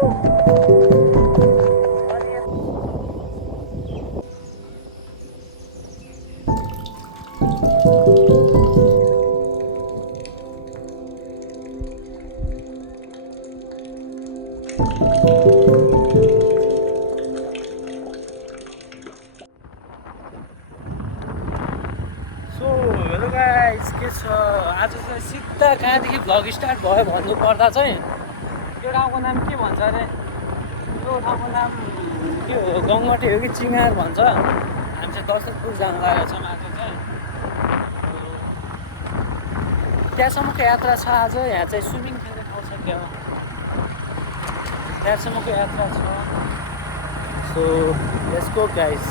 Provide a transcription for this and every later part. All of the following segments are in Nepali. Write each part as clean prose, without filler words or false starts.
हेलो गाइस, के छ आज चाहिँ सिधा कहाँदेखि भ्लग स्टार्ट भयो भन्नुपर्दा चाहिँ यो ठाउँको नाम के भन्छ अरे, यो ठाउँको नाम के हो, गङ्गटे हो कि चिङार भन्छ। हामी चाहिँ दशरथपुर जानु लागेको छौँ आज चाहिँ। त्यहाँसम्मको यात्रा छ आज। यहाँ चाहिँ स्विमिङ खेल्ने ठाउँ छ क्या, त्यहाँसम्मको यात्रा छ। So let's go guys.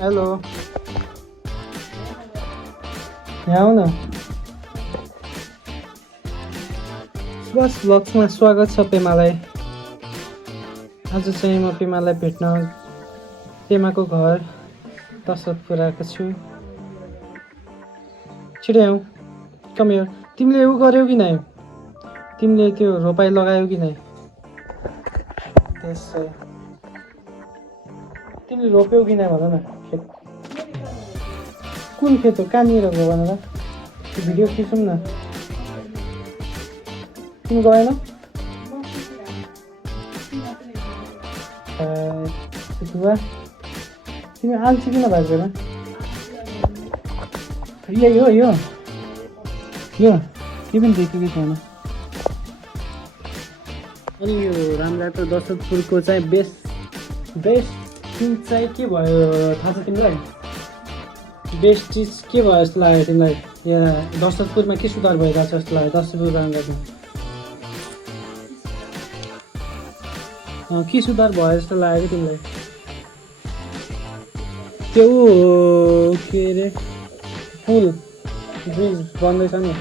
Hello, यहाँ आऊ न। सुभाष ब्लग्समा स्वागत छ पेमालाई। आज चाहिँ म पेमालाई भेट्न पेमाको घर दशरथपुर आएको छु। छिटो आऊ, कम हियर। तिमीले उ गर्यौ कि नै? तिमीले त्यो रोपाई लगायौ कि नै? त्यसै तिमीले रोप्यौ कि नै भन न। खेत कुन खेत हो, कहाँनिर गयो भनेर भिडियो खिचौँ न। तिमी गएन? बुवा तिमी आल्छी किन भएको छैन? यही हो, यो पनि देखेकै छैन। अनि यो रामघाट र दशरथपुरको चाहिँ बेस्ट थिङ चाहिँ के भयो थाहा छ तिमीलाई? बेस्ट चिज के भयो जस्तो लाग्यो तिमीलाई? यहाँ दशरथपुरमा के सुधार भइरहेको छ जस्तो लाग्यो दशरथपुर रामघाटमा? के सुधार भयो जस्तो लाग्यो कि तिमीलाई? त्यो के अरे पुल ब्रिज बन्दैछ नि,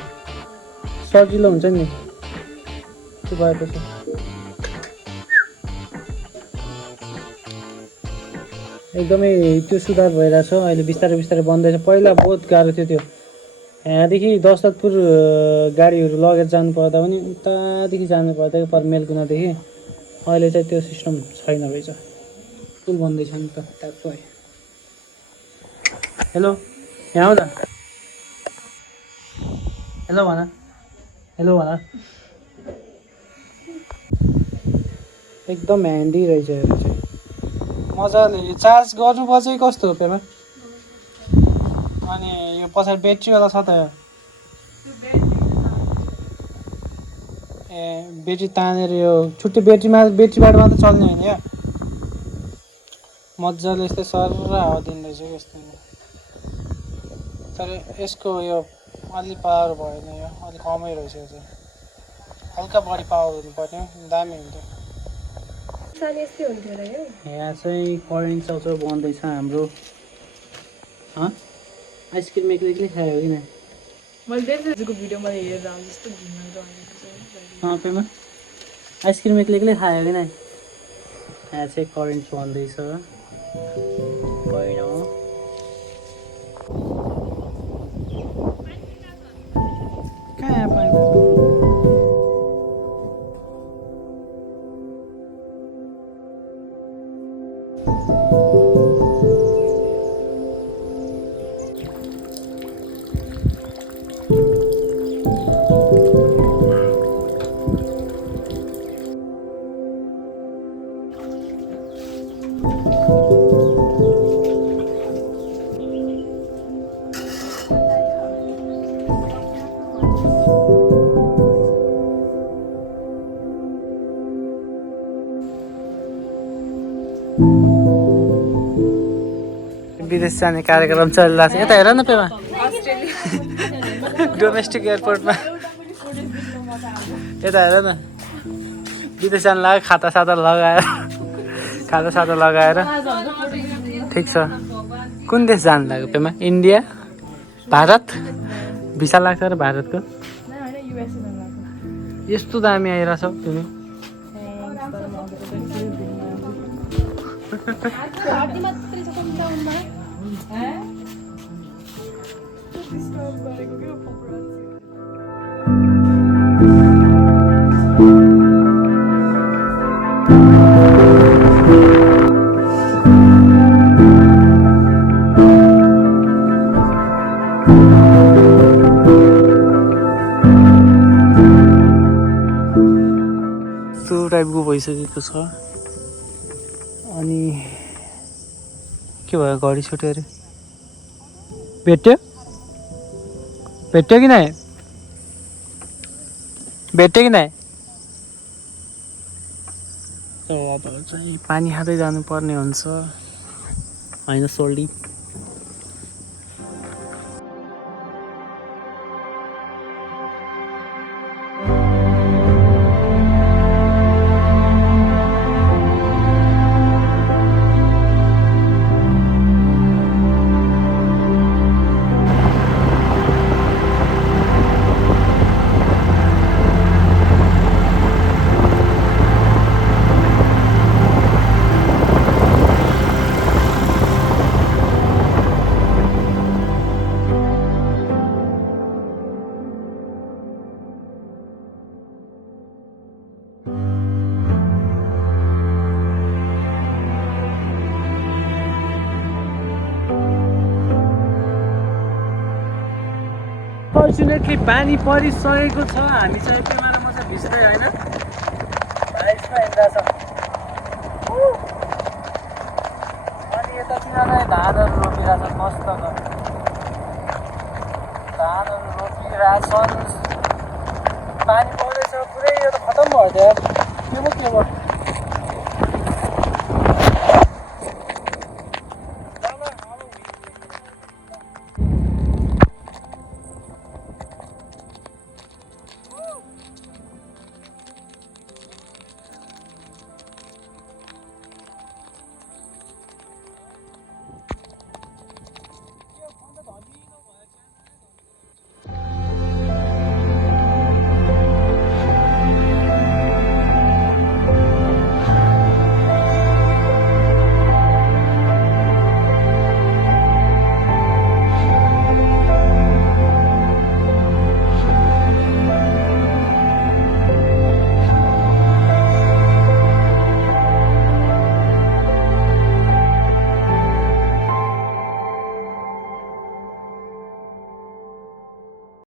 सजिलो हुन्छ नि त्यो भएपछि। एकदमै त्यो सुधार भइरहेछ अहिले, बिस्तारै बिस्तारै बन्दैछ। पहिला बहुत गाह्रो थियो त्यो। यहाँदेखि दशरथपुर गाडीहरू लगेर जानु पर्दा पनि उतादेखि जानु पर्दा पर मेलकुनादेखि। अहिले चाहिँ त्यो सिस्टम छैन रहेछ, पुल बन्दैछ नि त। That's why. हेलो, यहाँ आऊ न। हेलो भन, हेलो भन। एकदम ह्यान्डी रहेछ यो चाहिँ, मजाले चार्ज गर्नुपर्छ कि कस्तो हो पेमा? अनि यो पछाडि ब्याट्रीवाला छ त? ए ब्याट्री तानेर यो छुट्टै ब्याट्रीबाट मात्र चल्ने होइन या? मजाले यस्तै सरर हावा दिँदैछ कि यस्तो। तर यसको यो अलि पावर भएन, यो अलिक कमै रहेछ। यो चाहिँ हल्का बढी पावर हुनुपर्ने, दामी हुन्थ्यो। यहाँ चाहिँ करेन्ट चाउचाउ बन्दैछ हाम्रो। आइसक्रिम एक्लै खायो कि नै? पेमा आइसक्रिम एक्लै खायो कि नै? यहाँ चाहिँ करेन्ट बन्दैछ। कहाँ पाइन्छ? विदेश जाने कार्यक्रम चलिरहेको छ यता हेर न पेमा डोमेस्टिक एयरपोर्टमा यता हेर न विदेश जानु लाग्यो खाता साता लगाएर ठिक छ कुन देश जानु लाग्यो पेमा इन्डिया भारत भिसा लाग्छ र भारतको यस्तो दामी आइरहेछ तिमी टाइपको भइसकेको छ अनि के भयो घडी छुट्यो अरे भेट्यो कि नै अब चाहिँ पानी खाँदै जानुपर्ने हुन्छ होइन सोल्डी अनफर्चुनेटली पानी परिसकेको छ हामी चाहिँ पेमा र म चाहिँ भिज्दै होइन बाइकमा हिँड्दा छ अनि यता तिनीहरूले धानहरू रोपिरहेछन् मस्त धानहरू रोपिरहेछन् पानी पर्दैछ पुरै यो त खतम भयो त यार के भयो